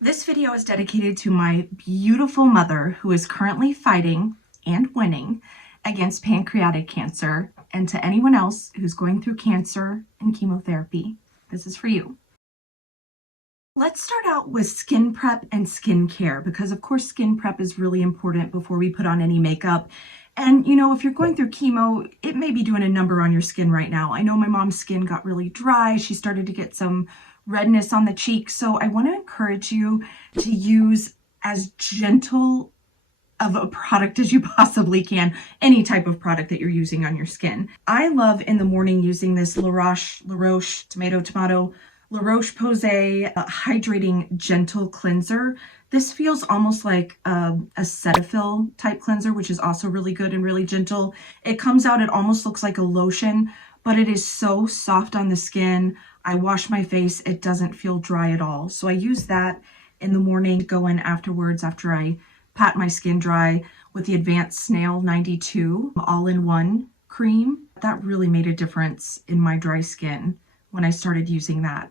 This video is dedicated to my beautiful mother who is currently fighting and winning against pancreatic cancer, and to anyone else who's going through cancer and chemotherapy. This is for you. Let's start out with skin prep and skin care because of course skin prep is really important before we put on any makeup. And you know, if you're going through chemo, it may be doing a number on your skin right now. I know my mom's skin got really dry. She started to get some redness on the cheeks. So I want to encourage you to use as gentle of a product as you possibly can, any type of product that you're using on your skin. I love in the morning using this La Roche La Roche-Posay hydrating gentle cleanser. This feels almost like a Cetaphil type cleanser, which is also really good and really gentle. It comes out, it almost looks like a lotion, but it is so soft on the skin. I wash my face, it doesn't feel dry at all. So I use that in the morning, go in afterwards after I pat my skin dry with the Advanced Snail 92 all-in-one cream. That really made a difference in my dry skin when I started using that.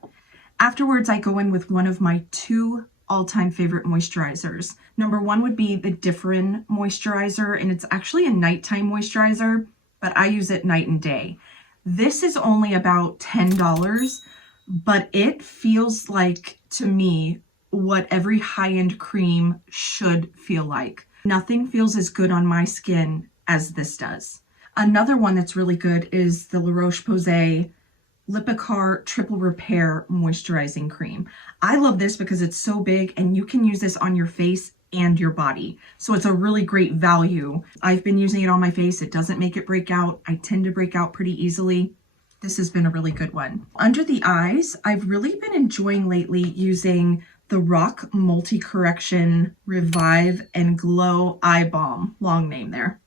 Afterwards, I go in with one of my two all-time favorite moisturizers. Number one would be the Differin moisturizer, and it's actually a nighttime moisturizer, but I use it night and day. This is only about $10, but it feels like, to me, what every high-end cream should feel like. Nothing feels as good on my skin as this does. Another one that's really good is the La Roche-Posay Lipikar Triple Repair Moisturizing Cream. I love this because it's so big and you can use this on your face and your body. So it's a really great value. I've been using it on my face. It doesn't make it break out. I tend to break out pretty easily. This has been a really good one. Under the eyes, I've really been enjoying lately using the Rock Multi-Correction Revive and Glow Eye Balm. Long name there.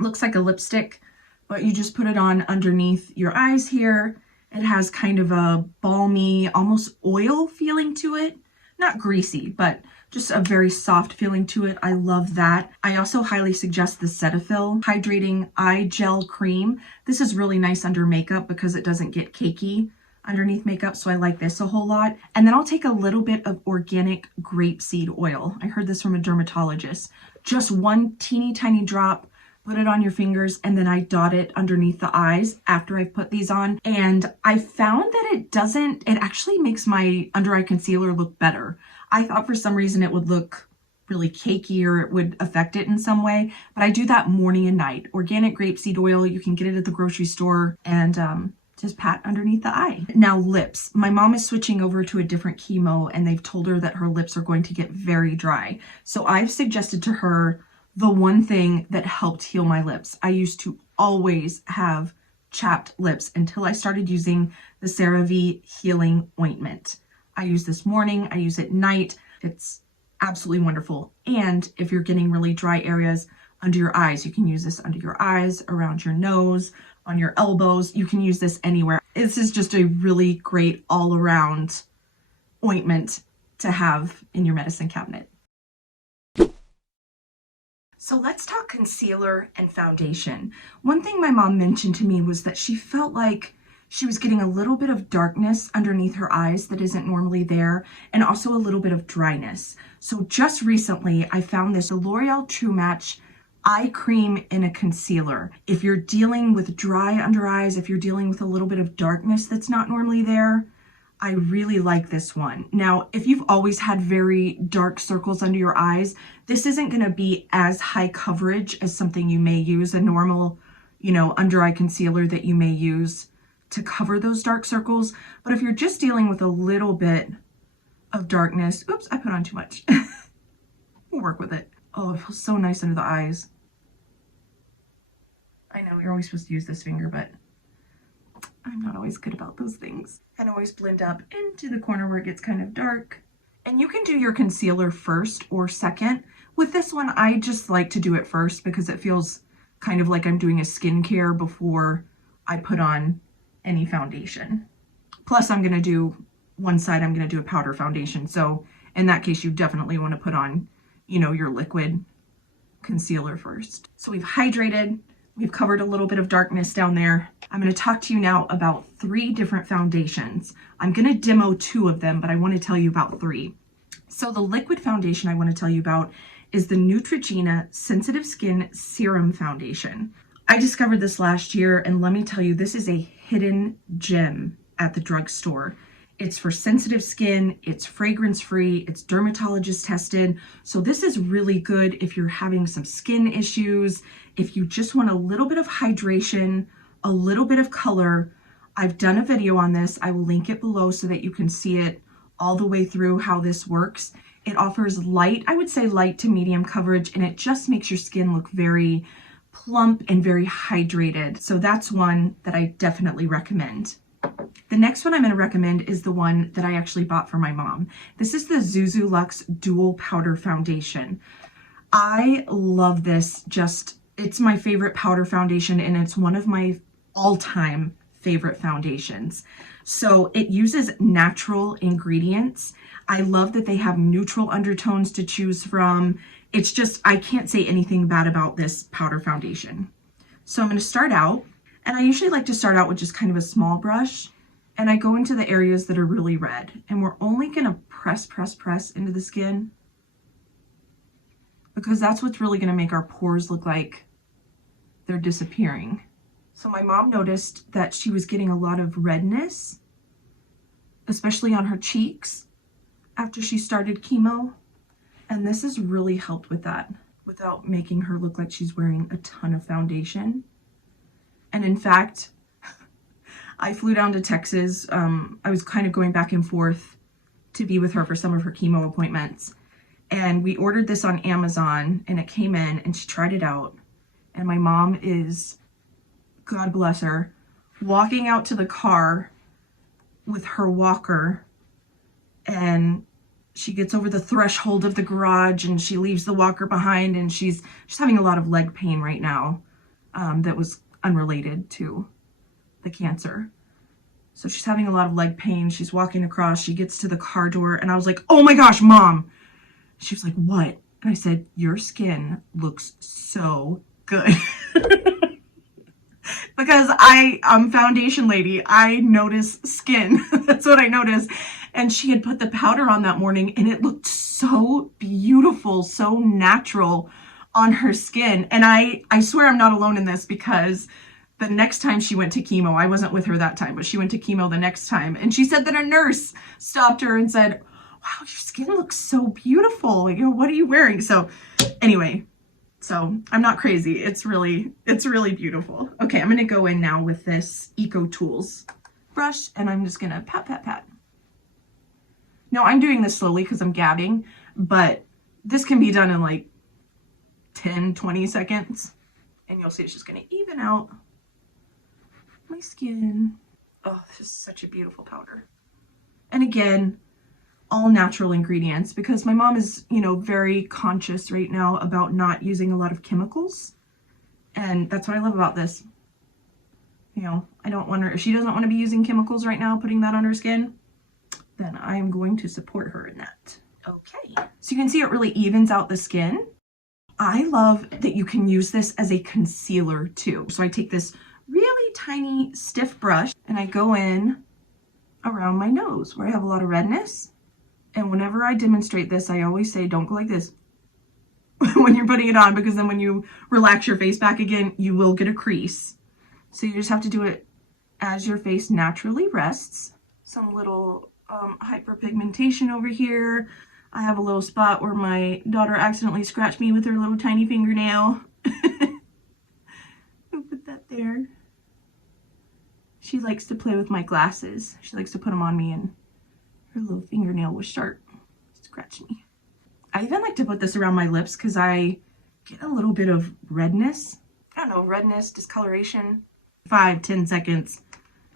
Looks like a lipstick, but you just put it on underneath your eyes here. It has kind of a balmy, almost oil feeling to it. Not greasy, but just a very soft feeling to it. I love that. I also highly suggest the Cetaphil Hydrating Eye Gel Cream. This is really nice under makeup because it doesn't get cakey underneath makeup, so I like this a whole lot. And then I'll take a little bit of organic grapeseed oil. I heard this from a dermatologist. Just one teeny tiny drop, put it on your fingers, and then I dot it underneath the eyes after I've put these on. And I found that it actually makes my under eye concealer look better. I thought for some reason it would look really cakey or it would affect it in some way, but I do that morning and night. Organic grapeseed oil, you can get it at the grocery store, and just pat underneath the eye. Now lips. My mom is switching over to a different chemo and they've told her that her lips are going to get very dry. So I've suggested to her the one thing that helped heal my lips. I used to always have chapped lips until I started using the CeraVe Healing Ointment. I use this morning, I use it night. It's absolutely wonderful. And if you're getting really dry areas under your eyes, you can use this under your eyes, around your nose, on your elbows. You can use this anywhere. This is just a really great all-around ointment to have in your medicine cabinet. So let's talk concealer and foundation. One thing my mom mentioned to me was that she felt like she was getting a little bit of darkness underneath her eyes that isn't normally there, and also a little bit of dryness. So just recently, I found this L'Oreal True Match eye cream in a concealer. If you're dealing with dry under eyes, if you're dealing with a little bit of darkness that's not normally there, I really like this one. Now, if you've always had very dark circles under your eyes, this isn't going to be as high coverage as something you may use, a normal, under eye concealer that you may use to cover those dark circles. But if you're just dealing with a little bit of darkness, oops, I put on too much. We'll work with it. Oh, it feels so nice under the eyes. I know you're always supposed to use this finger, but I'm not always good about those things. And always blend up into the corner where it gets kind of dark. And you can do your concealer first or second. With this one, I just like to do it first because it feels kind of like I'm doing a skincare before I put on any foundation. Plus, I'm going to do one side, I'm going to do a powder foundation. So in that case, you definitely want to put on, your liquid concealer first. So we've hydrated. We've covered a little bit of darkness down there. I'm going to talk to you now about 3 different foundations. I'm going to demo 2 of them, but I want to tell you about 3. So the liquid foundation I want to tell you about is the Neutrogena Sensitive Skin Serum Foundation. I discovered this last year, and let me tell you, this is a hidden gem at the drugstore. It's for sensitive skin, it's fragrance-free, it's dermatologist tested. So this is really good if you're having some skin issues, if you just want a little bit of hydration, a little bit of color. I've done a video on this. I will link it below so that you can see it all the way through how this works. It offers light, I would say light to medium coverage, and it just makes your skin look very plump and very hydrated. So that's one that I definitely recommend. The next one I'm going to recommend is the one that I actually bought for my mom. This is the Zuzu Luxe Dual Powder Foundation. I love this. It's my favorite powder foundation, and it's one of my all-time favorite foundations. So it uses natural ingredients. I love that they have neutral undertones to choose from. It's just, I can't say anything bad about this powder foundation. So I'm going to start out, and I usually like to start out with just kind of a small brush, and I go into the areas that are really red, and we're only going to press into the skin, because that's what's really going to make our pores look like they're disappearing. So my mom noticed that she was getting a lot of redness, especially on her cheeks after she started chemo. And this has really helped with that without making her look like she's wearing a ton of foundation. And in fact, I flew down to Texas. I was kind of going back and forth to be with her for some of her chemo appointments. And we ordered this on Amazon, and it came in, and she tried it out. And my mom is, God bless her, walking out to the car with her walker, and she gets over the threshold of the garage, and she leaves the walker behind, and she's having a lot of leg pain right now that was unrelated to the cancer. So she's having a lot of leg pain. She's walking across. She gets to the car door, and I was like, oh my gosh, Mom. She was like, what? And I said, your skin looks so good. Because I'm foundation lady. I notice skin. That's what I notice. And she had put the powder on that morning, and it looked so beautiful, so natural on her skin. And I swear I'm not alone in this, because the next time she went to chemo, I wasn't with her that time, but she went to chemo the next time, and she said that a nurse stopped her and said, wow, your skin looks so beautiful. Like, what are you wearing? So anyway, so I'm not crazy. It's really beautiful. Okay, I'm going to go in now with this Eco Tools brush, and I'm just going to pat. No, I'm doing this slowly because I'm gabbing, but this can be done in like 10, 20 seconds, and you'll see it's just going to even out my skin. Oh, this is such a beautiful powder. And again, all natural ingredients, because my mom is, very conscious right now about not using a lot of chemicals. And that's what I love about this. I don't want her, if she doesn't want to be using chemicals right now, putting that on her skin, then I am going to support her in that. Okay. So you can see it really evens out the skin. I love that you can use this as a concealer too. So I take this really tiny stiff brush, and I go in around my nose where I have a lot of redness. And whenever I demonstrate this, I always say, don't go like this when you're putting it on, because then when you relax your face back again, you will get a crease. So you just have to do it as your face naturally rests. Some little hyperpigmentation over here. I have a little spot where my daughter accidentally scratched me with her little tiny fingernail. I'll put that there. She likes to play with my glasses. She likes to put them on me, and her little fingernail was sharp. Scratch me. I even like to put this around my lips because I get a little bit of redness. I don't know, redness, discoloration. 5-10 seconds,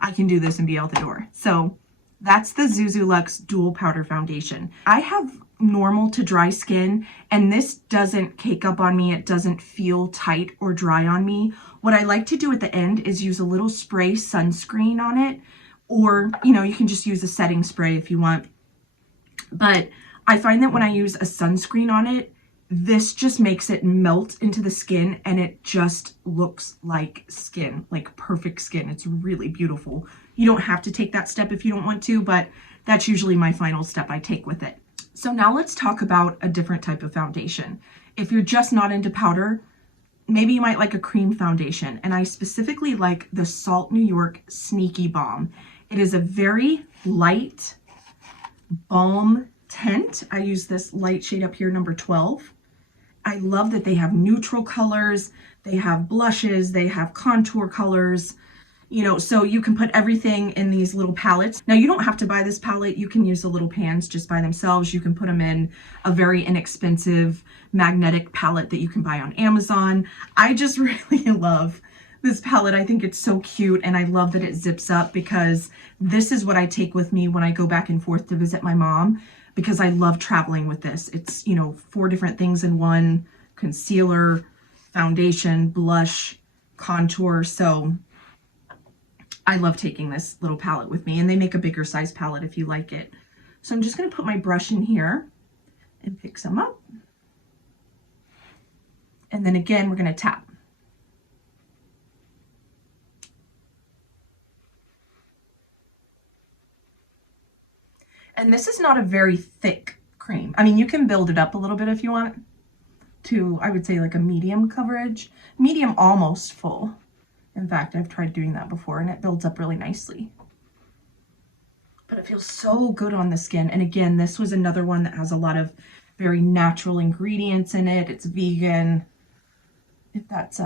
I can do this and be out the door. So that's the Zuzu Luxe Dual Powder Foundation. I have normal to dry skin, and this doesn't cake up on me. It doesn't feel tight or dry on me. What I like to do at the end is use a little spray sunscreen on it, or, you can just use a setting spray if you want. But I find that when I use a sunscreen on it, this just makes it melt into the skin, and it just looks like skin, like perfect skin. It's really beautiful. You don't have to take that step if you don't want to, but that's usually my final step I take with it. So now let's talk about a different type of foundation. If you're just not into powder, maybe you might like a cream foundation. And I specifically like the Salt New York Sneaky Balm. It is a very light balm tint. I use this light shade up here, number 12. I love that they have neutral colors, they have blushes, they have contour colors, you know, so you can put everything in these little palettes. Now you don't have to buy this palette. You can use the little pans just by themselves. You can put them in a very inexpensive magnetic palette that you can buy on Amazon. I just really love this palette. I think it's so cute, and I love that it zips up because this is what I take with me when I go back and forth to visit my mom, because I love traveling with this. It's, you know, 4 different things in one: concealer, foundation, blush, contour. So I love taking this little palette with me, and they make a bigger size palette if you like it. So I'm just going to put my brush in here and pick some up. And then again, we're going to tap. And this is not a very thick cream. I mean, you can build it up a little bit if you want to, I would say like a medium coverage, medium almost full. In fact, I've tried doing that before and it builds up really nicely. But it feels so good on the skin. And again, this was another one that has a lot of very natural ingredients in it. It's vegan, if that's,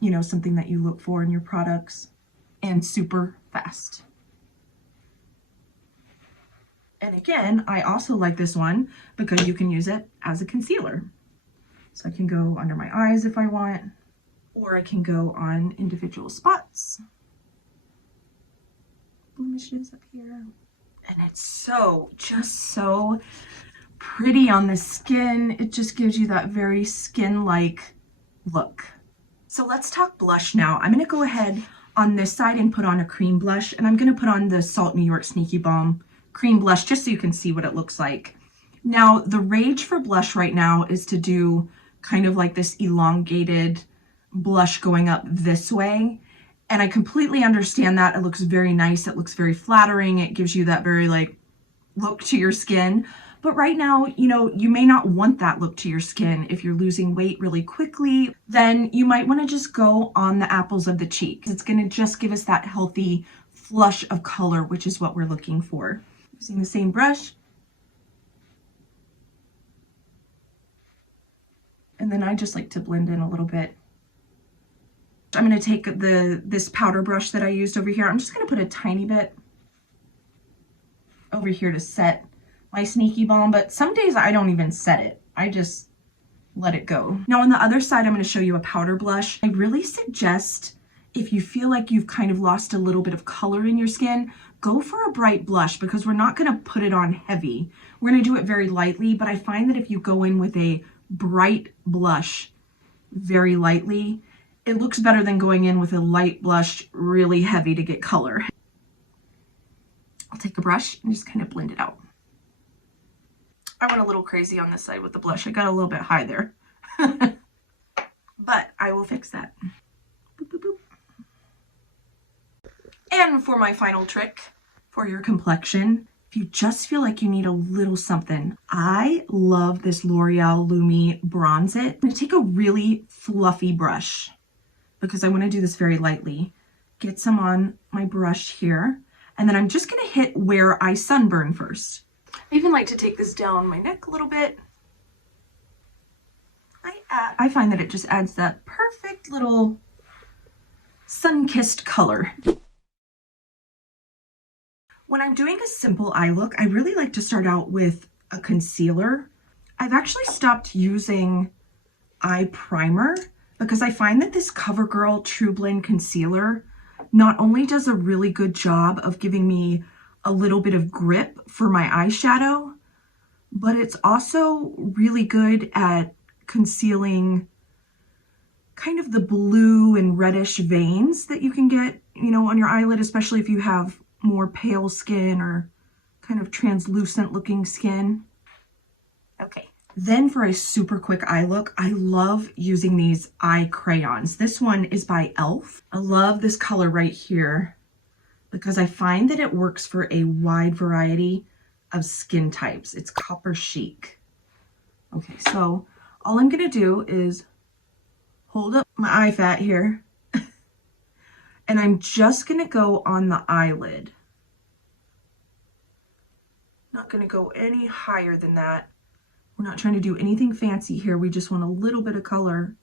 you know, something that you look for in your products, and super fast. And again, I also like this one because you can use it as a concealer. So I can go under my eyes if I want, or I can go on individual spots. Blemishes up here. And it's so, just so pretty on the skin. It just gives you that very skin-like look. So let's talk blush now. I'm gonna go ahead on this side and put on a cream blush, and I'm gonna put on the Salt New York Sneaky Balm cream blush just so you can see what it looks like. Now, the rage for blush right now is to do kind of like this elongated blush going up this way. And I completely understand that. It looks very nice. It looks very flattering. It gives you that very like look to your skin. But right now, you know, you may not want that look to your skin. If you're losing weight really quickly, then you might want to just go on the apples of the cheek. It's going to just give us that healthy flush of color, which is what we're looking for. Using the same brush. And then I just like to blend in a little bit. I'm going to take this powder brush that I used over here. I'm just going to put a tiny bit over here to set my Sneaky Balm, but some days I don't even set it. I just let it go. Now on the other side, I'm going to show you a powder blush. I really suggest, if you feel like you've kind of lost a little bit of color in your skin, go for a bright blush, because we're not going to put it on heavy. We're going to do it very lightly, but I find that if you go in with a bright blush very lightly, it looks better than going in with a light blush really heavy to get color. I'll take a brush and just kind of blend it out. I went a little crazy on this side with the blush. I got a little bit high there. But I will fix that. Boop, boop, boop. And for my final trick for your complexion, if you just feel like you need a little something, I love this L'Oreal Lumi Bronze It. I'm going to take a really fluffy brush because I want to do this very lightly. Get some on my brush here, and then I'm just going to hit where I sunburn first. I even like to take this down my neck a little bit. I find that it just adds that perfect little sun-kissed color. When I'm doing a simple eye look, I really like to start out with a concealer. I've actually stopped using eye primer because I find that this CoverGirl True Blend concealer not only does a really good job of giving me a little bit of grip for my eyeshadow, but it's also really good at concealing kind of the blue and reddish veins that you can get, you know, on your eyelid, especially if you have more pale skin or kind of translucent looking skin. Okay. Then for a super quick eye look, I love using these eye crayons. This one is by e.l.f. I love this color right here because I find that it works for a wide variety of skin types. It's Copper Chic. Okay, so all I'm gonna do is hold up my eye fat here, and I'm just gonna go on the eyelid. Not gonna go any higher than that. We're not trying to do anything fancy here. We just want a little bit of color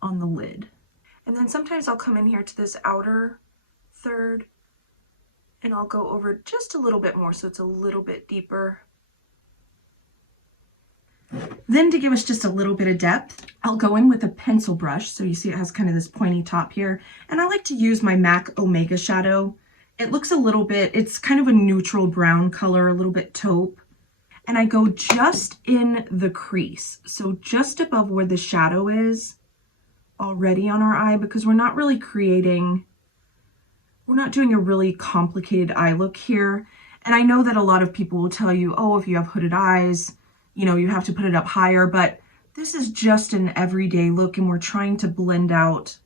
on the lid. And then sometimes I'll come in here to this outer third and I'll go over just a little bit more so it's a little bit deeper. Then to give us just a little bit of depth, I'll go in with a pencil brush. So you see it has kind of this pointy top here. And I like to use my MAC Omega shadow. It looks a little bit, it's kind of a neutral brown color, a little bit taupe. And I go just in the crease. So just above where the shadow is already on our eye, because we're not really doing a really complicated eye look here. And I know that a lot of people will tell you, oh, if you have hooded eyes, you know, you have to put it up higher, but this is just an everyday look and we're trying to blend out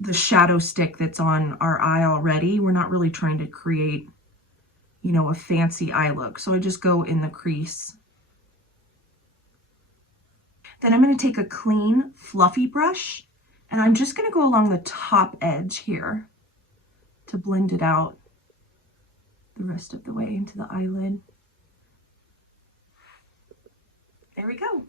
the shadow stick that's on our eye already. We're not really trying to create, you know, a fancy eye look. So I just go in the crease. Then I'm going to take a clean, fluffy brush and I'm just going to go along the top edge here to blend it out the rest of the way into the eyelid. There we go.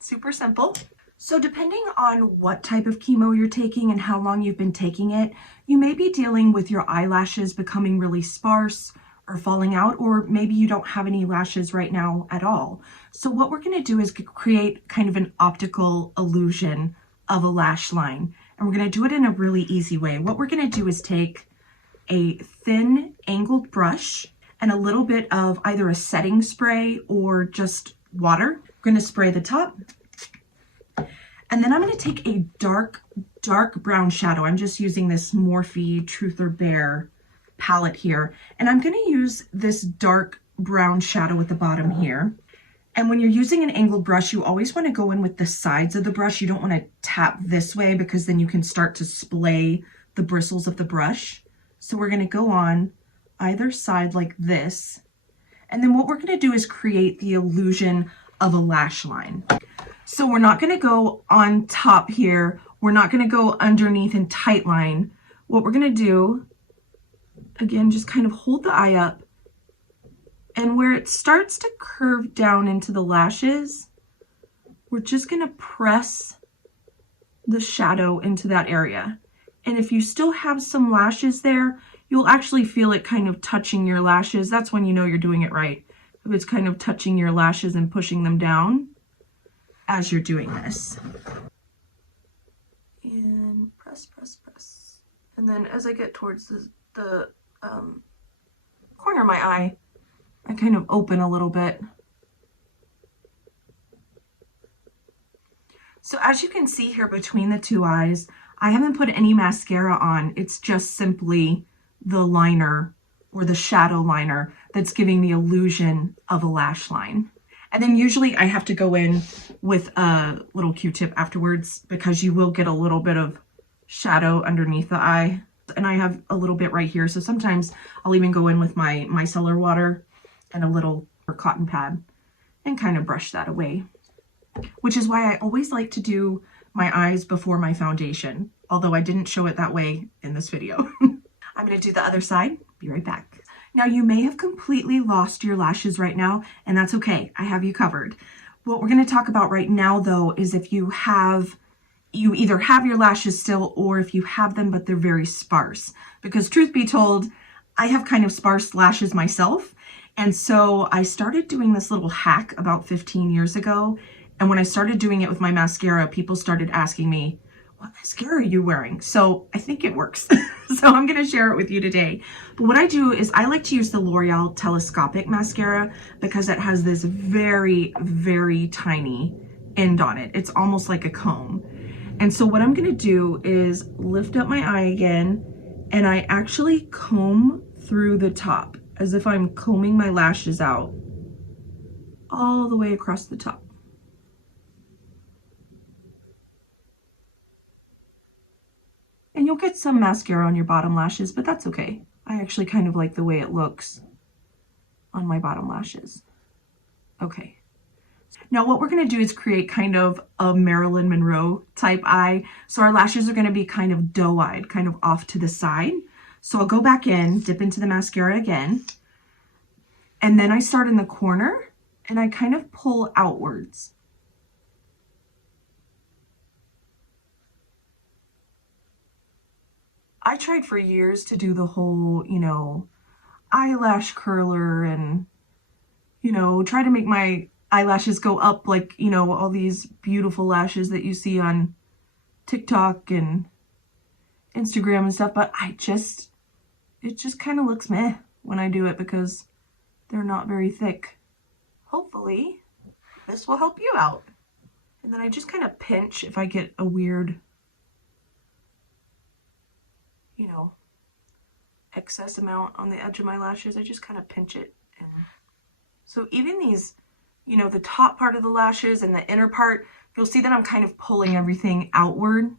Super simple. So depending on what type of chemo you're taking and how long you've been taking it, you may be dealing with your eyelashes becoming really sparse or falling out, or maybe you don't have any lashes right now at all. So what we're going to do is create kind of an optical illusion of a lash line. And we're going to do it in a really easy way. What we're going to do is take a thin angled brush and a little bit of either a setting spray or just water. We're going to spray the top. And then I'm going to take a dark brown shadow. I'm just using this Morphe Truth or Bare palette here. And I'm going to use this dark brown shadow at the bottom here. And when you're using an angled brush, you always want to go in with the sides of the brush. You don't want to tap this way because then you can start to splay the bristles of the brush. So we're going to go on either side like this. And then what we're going to do is create the illusion of a lash line. So we're not going to go on top here. We're not going to go underneath and tight line. What we're going to do, again, just kind of hold the eye up. And where it starts to curve down into the lashes, we're just going to press the shadow into that area. And if you still have some lashes there, you'll actually feel it kind of touching your lashes. That's when you know you're doing it right. If it's kind of touching your lashes and pushing them down as you're doing this. And press, press, press. And then as I get towards the corner of my eye, I kind of open a little bit. So as you can see here between the two eyes, I haven't put any mascara on. It's just simply the liner or the shadow liner that's giving the illusion of a lash line. And then usually I have to go in with a little Q-tip afterwards because you will get a little bit of shadow underneath the eye. And I have a little bit right here. So sometimes I'll even go in with my micellar water and a little cotton pad and kind of brush that away. Which is why I always like to do my eyes before my foundation, although I didn't show it that way in this video. I'm going to do the other side. Be right back. Now you may have completely lost your lashes right now, and that's okay. I have you covered. What we're going to talk about right now though is if you either have your lashes still or if you have them but they're very sparse. Because truth be told, I have kind of sparse lashes myself. And so I started doing this little hack about 15 years ago. And when I started doing it with my mascara, people started asking me, what mascara are you wearing? So I think it works. So I'm going to share it with you today. But what I do is I like to use the L'Oreal Telescopic Mascara because it has this very, very tiny end on it. It's almost like a comb. And so what I'm going to do is lift up my eye again, and I actually comb through the top as if I'm combing my lashes out all the way across the top. And you'll get some mascara on your bottom lashes, but that's okay. I actually kind of like the way it looks on my bottom lashes. Okay. Now what we're going to do is create kind of a Marilyn Monroe type eye. So our lashes are going to be kind of doe-eyed, kind of off to the side. So I'll go back in, dip into the mascara again. And then I start in the corner and I kind of pull outwards. I tried for years to do the whole, you know, eyelash curler and, you know, try to make my eyelashes go up like, you know, all these beautiful lashes that you see on TikTok and Instagram and stuff. But it just kind of looks meh when I do it because they're not very thick. Hopefully this will help you out. And then I just kind of pinch if I get a weird, you know, excess amount on the edge of my lashes. I just kind of pinch it. And so even these, you know, the top part of the lashes and the inner part, you'll see that I'm kind of pulling everything outward.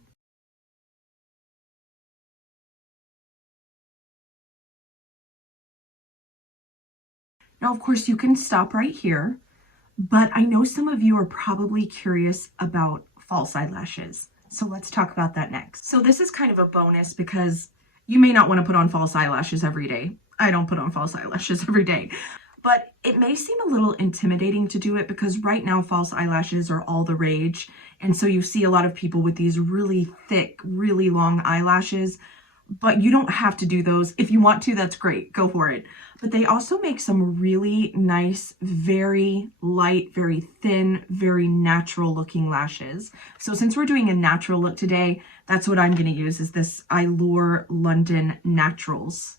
Now, of course, you can stop right here, but I know some of you are probably curious about false eyelashes. So let's talk about that next. So this is kind of a bonus because you may not want to put on false eyelashes every day. I don't put on false eyelashes every day, but it may seem a little intimidating to do it because right now false eyelashes are all the rage. And so you see a lot of people with these really thick, really long eyelashes, but you don't have to do those. If you want to, that's great, go for it. But they also make some really nice, very light, very thin, very natural looking lashes. So since we're doing a natural look today, that's what I'm gonna use is this Allure London Naturals.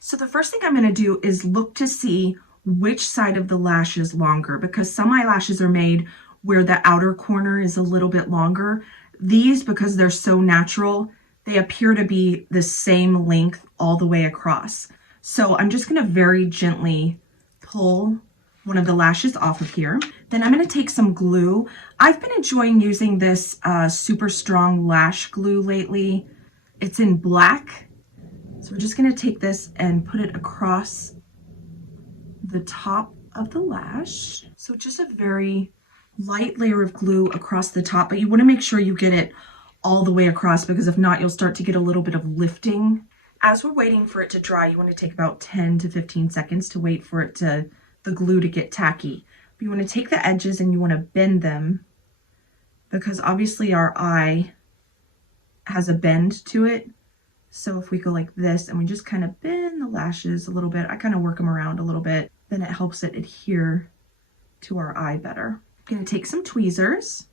So the first thing I'm gonna do is look to see which side of the lash is longer because some eyelashes are made where the outer corner is a little bit longer. These, because they're so natural, they appear to be the same length all the way across. So I'm just gonna very gently pull one of the lashes off of here. Then I'm gonna take some glue. I've been enjoying using this super strong lash glue lately. It's in black. So we're just gonna take this and put it across the top of the lash. So just a very light layer of glue across the top, but you wanna make sure you get it all the way across because if not, you'll start to get a little bit of lifting. As we're waiting for it to dry, you want to take about 10 to 15 seconds to wait for it to, the glue to get tacky. But you want to take the edges and you want to bend them because obviously our eye has a bend to it. So if we go like this and we just kind of bend the lashes a little bit, I kind of work them around a little bit, then it helps it adhere to our eye better. I'm going to take some tweezers.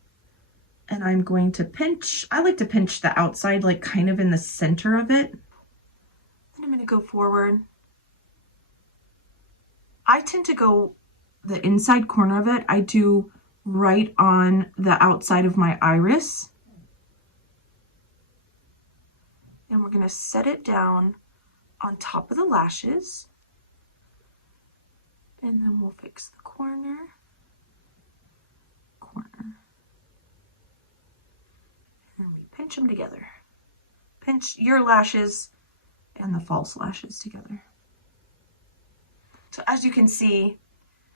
And I'm going to pinch, I like to pinch the outside, like kind of in the center of it. And I'm gonna go forward. I tend to go the inside corner of it. I do right on the outside of my iris. And we're gonna set it down on top of the lashes. And then we'll fix the corner. And we pinch them together. Pinch your lashes and the false lashes together. So as you can see,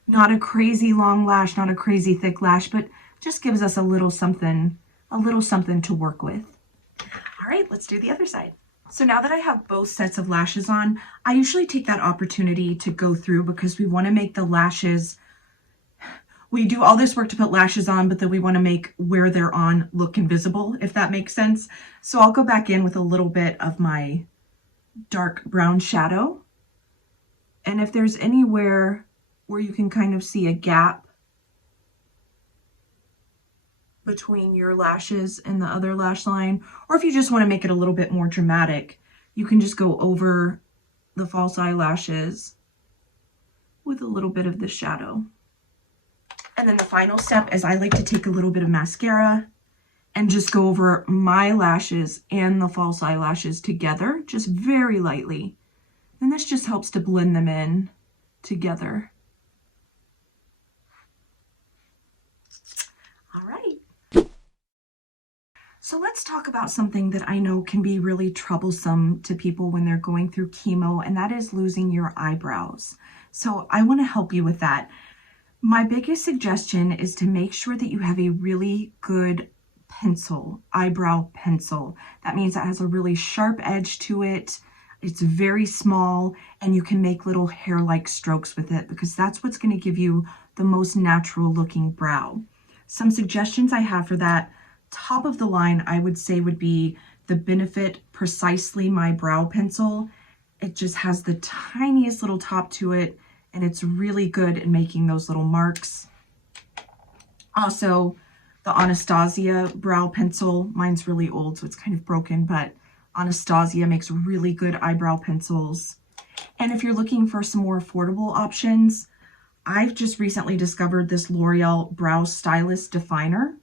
not a crazy long lash, not a crazy thick lash, but just gives us a little something to work with. All right, let's do the other side. So now that I have both sets of lashes on, I usually take that opportunity to go through because we want to make the lashes, we do all this work to put lashes on, but then we want to make where they're on look invisible, if that makes sense. So I'll go back in with a little bit of my dark brown shadow. And if there's anywhere where you can kind of see a gap between your lashes and the other lash line, or if you just want to make it a little bit more dramatic, you can just go over the false eyelashes with a little bit of the shadow. And then the final step is I like to take a little bit of mascara and just go over my lashes and the false eyelashes together, just very lightly. And this just helps to blend them in together. All right. So let's talk about something that I know can be really troublesome to people when they're going through chemo, and that is losing your eyebrows. So I want to help you with that. My biggest suggestion is to make sure that you have a really good pencil, eyebrow pencil. That means it has a really sharp edge to it. It's very small, and you can make little hair-like strokes with it because that's what's going to give you the most natural looking brow. Some suggestions I have for that, top of the line, I would say would be the Benefit Precisely My Brow Pencil. It just has the tiniest little top to it, and it's really good at making those little marks. Also, the Anastasia brow pencil. Mine's really old, so it's kind of broken, but Anastasia makes really good eyebrow pencils. And if you're looking for some more affordable options, I've just recently discovered this L'Oreal Brow Stylist Definer,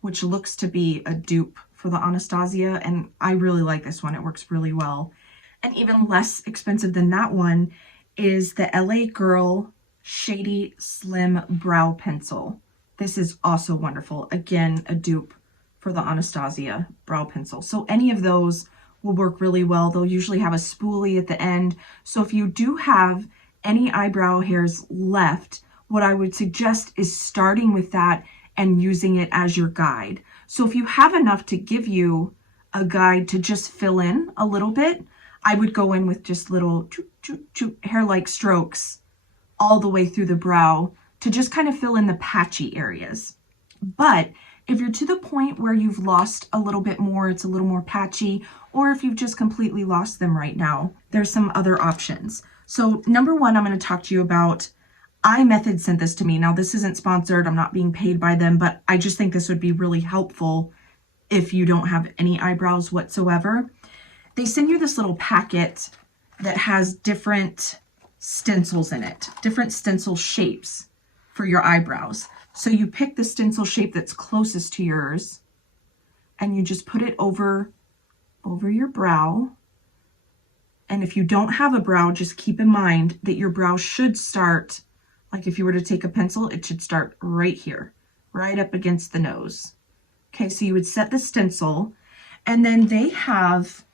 which looks to be a dupe for the Anastasia, and I really like this one. It works really well. And even less expensive than that one is the LA Girl Shady Slim Brow Pencil. This is also wonderful. Again, a dupe for the Anastasia brow pencil. So any of those will work really well. They'll usually have a spoolie at the end. So if you do have any eyebrow hairs left, what I would suggest is starting with that and using it as your guide. So if you have enough to give you a guide to just fill in a little bit, I would go in with just little hair-like strokes all the way through the brow to just kind of fill in the patchy areas. But if you're to the point where you've lost a little bit more, it's a little more patchy, or if you've just completely lost them right now, there's some other options. So number one, I'm going to talk to you about iMethod sent this to me. Now, this isn't sponsored. I'm not being paid by them, but I just think this would be really helpful if you don't have any eyebrows whatsoever. They send you this little packet that has different stencils in it, different stencil shapes for your eyebrows. So you pick the stencil shape that's closest to yours, and you just put it over your brow. And if you don't have a brow, just keep in mind that your brow should start, like if you were to take a pencil, it should start right here, right up against the nose. Okay, so you would set the stencil, and then they have,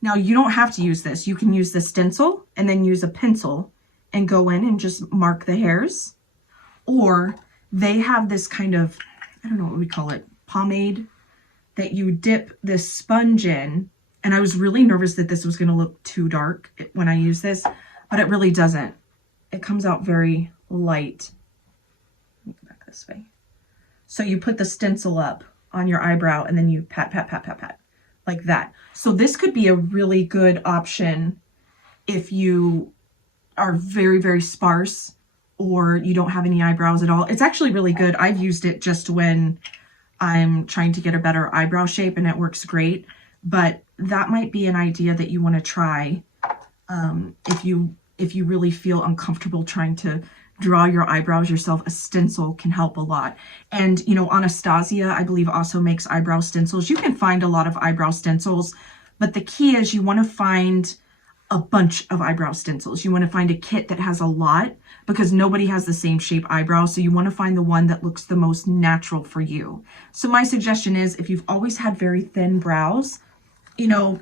now you don't have to use this. You can use the stencil and then use a pencil and go in and just mark the hairs. Or they have this kind of, I don't know what we call it, pomade that you dip this sponge in. And I was really nervous that this was going to look too dark when I use this, but it really doesn't. It comes out very light. Let me go back this way. So you put the stencil up on your eyebrow and then you pat, pat, pat, pat, pat, like that. So this could be a really good option if you are very, very sparse or you don't have any eyebrows at all. It's actually really good. I've used it just when I'm trying to get a better eyebrow shape, and it works great. But that might be an idea that you want to try if you really feel uncomfortable trying to draw your eyebrows yourself. A stencil can help a lot. And, you know, Anastasia, I believe, also makes eyebrow stencils. You can find a lot of eyebrow stencils, but the key is you want to find a bunch of eyebrow stencils. You want to find a kit that has a lot, because nobody has the same shape eyebrow. So you want to find the one that looks the most natural for you. So my suggestion is, if you've always had very thin brows, you know,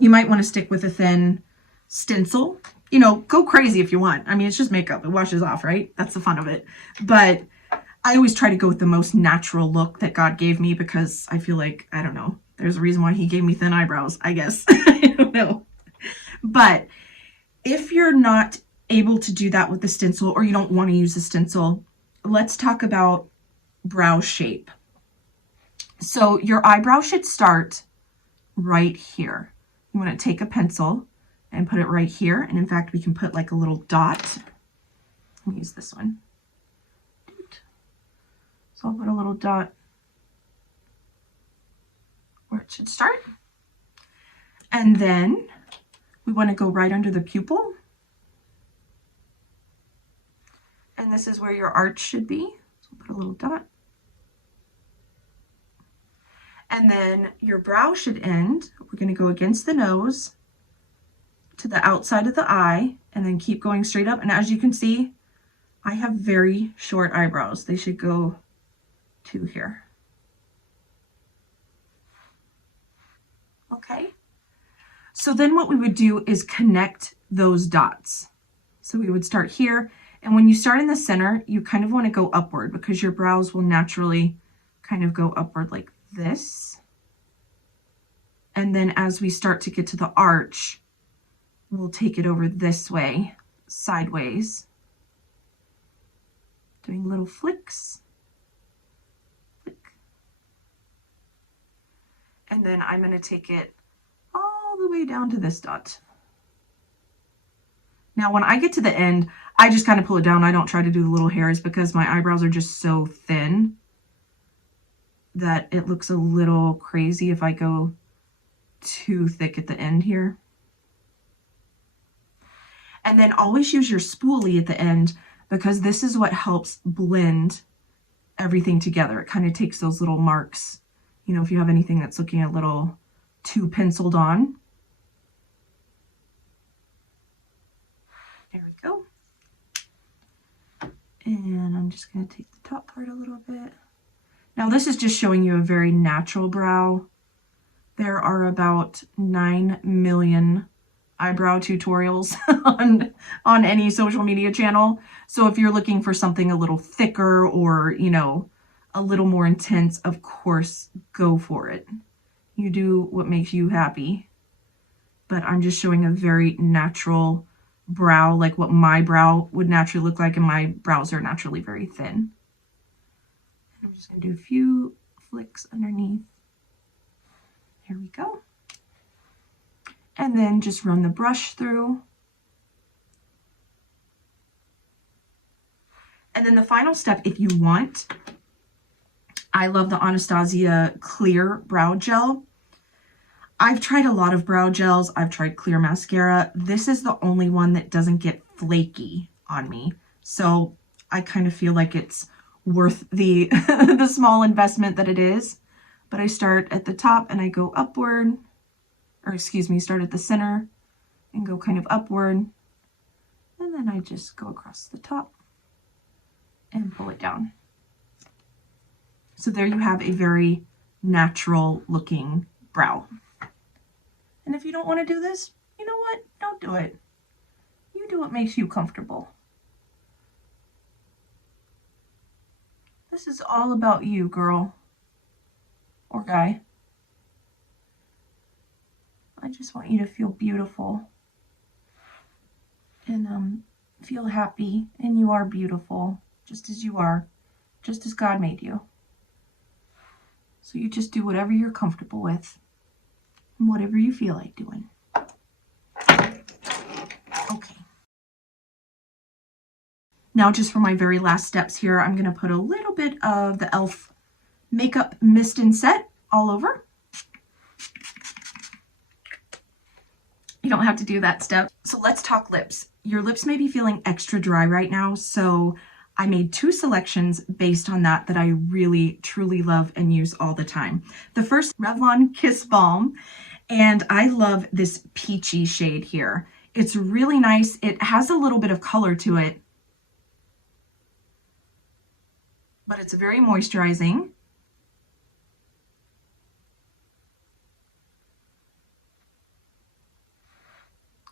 you might want to stick with a thin stencil. You know, go crazy if you want. I mean, it's just makeup. It washes off, right? That's the fun of it. But I always try to go with the most natural look that God gave me, because I feel like, I don't know, there's a reason why he gave me thin eyebrows, I guess. I don't know. But if you're not able to do that with the stencil, or you don't want to use the stencil, let's talk about brow shape. So your eyebrow should start right here. You want to take a pencil and put it right here. And in fact, we can put like a little dot. Let me use this one. So I'll put a little dot where it should start. And then we want to go right under the pupil. And this is where your arch should be. So we'll put a little dot. And then your brow should end. We're going to go against the nose to the outside of the eye, and then keep going straight up. And as you can see, I have very short eyebrows. They should go to here. Okay. So then what we would do is connect those dots. So we would start here. And when you start in the center, you kind of want to go upward because your brows will naturally kind of go upward like this. And then as we start to get to the arch, we'll take it over this way, sideways, doing little flicks. Flick. And then I'm going to take it all the way down to this dot. Now, when I get to the end, I just kind of pull it down. I don't try to do the little hairs because my eyebrows are just so thin that it looks a little crazy if I go too thick at the end here. And then always use your spoolie at the end because this is what helps blend everything together. It kind of takes those little marks, you know, if you have anything that's looking a little too penciled on. There we go. And I'm just going to take the top part a little bit. Now this is just showing you a very natural brow. There are about 9 million eyebrow tutorials on any social media channel. So if you're looking for something a little thicker or, you know, a little more intense, of course, go for it. You do what makes you happy. But I'm just showing a very natural brow, like what my brow would naturally look like, and my brows are naturally very thin. I'm just going to do a few flicks underneath. Here we go. And then just run the brush through. And then the final step, if you want, I love the Anastasia Clear Brow Gel. I've tried a lot of brow gels. I've tried clear mascara. This is the only one that doesn't get flaky on me. So I kind of feel like it's worth the, the small investment that it is. But I start at the top and I go upward, or excuse me, start at the center and go kind of upward. And then I just go across the top and pull it down. So there you have a very natural looking brow. And if you don't want to do this, you know what? Don't do it. You do what makes you comfortable. This is all about you, girl or guy. I just want you to feel beautiful and feel happy, and you are beautiful just as you are, just as God made you. So you just do whatever you're comfortable with and whatever you feel like doing. Okay. Now just for my very last steps here, I'm going to put a little bit of the e.l.f. Makeup Mist and Set all over. You don't have to do that step. So let's talk lips. Your lips may be feeling extra dry right now, so I made 2 selections based on that I really, truly love and use all the time. The first, Revlon Kiss Balm, and I love this peachy shade here. It's really nice. It has a little bit of color to it, but it's very moisturizing.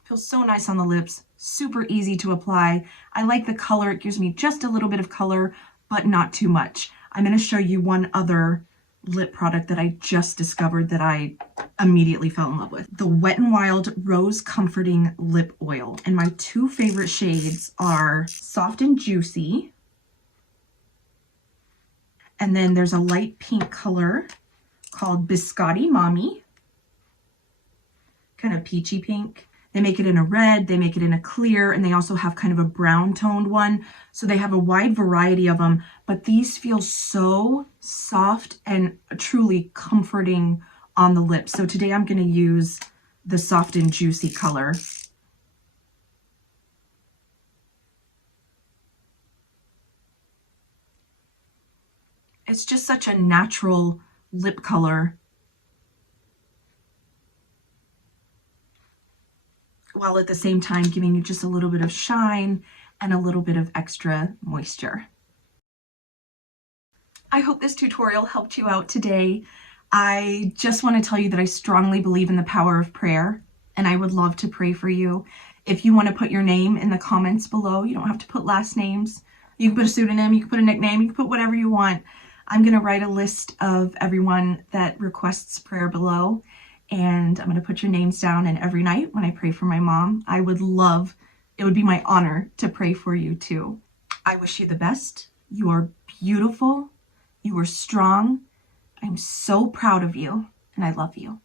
Feels so nice on the lips, super easy to apply. I like the color. It gives me just a little bit of color, but not too much. I'm going to show you one other lip product that I just discovered that I immediately fell in love with. The Wet n Wild Rose Comforting Lip Oil. And my 2 favorite shades are Soft and Juicy. And then there's a light pink color called Biscotti Mommy. Kind of peachy pink. They make it in a red, they make it in a clear, and they also have kind of a brown toned one. So they have a wide variety of them, but these feel so soft and truly comforting on the lips. So today I'm going to use the Soft and Juicy color. It's just such a natural lip color, while at the same time giving you just a little bit of shine and a little bit of extra moisture. I hope this tutorial helped you out today. I just want to tell you that I strongly believe in the power of prayer, and I would love to pray for you. If you want to put your name in the comments below, you don't have to put last names. You can put a pseudonym, you can put a nickname, you can put whatever you want. I'm going to write a list of everyone that requests prayer below, and I'm going to put your names down, and every night when I pray for my mom, it would be my honor to pray for you too. I wish you the best. You are beautiful. You are strong. I'm so proud of you, and I love you.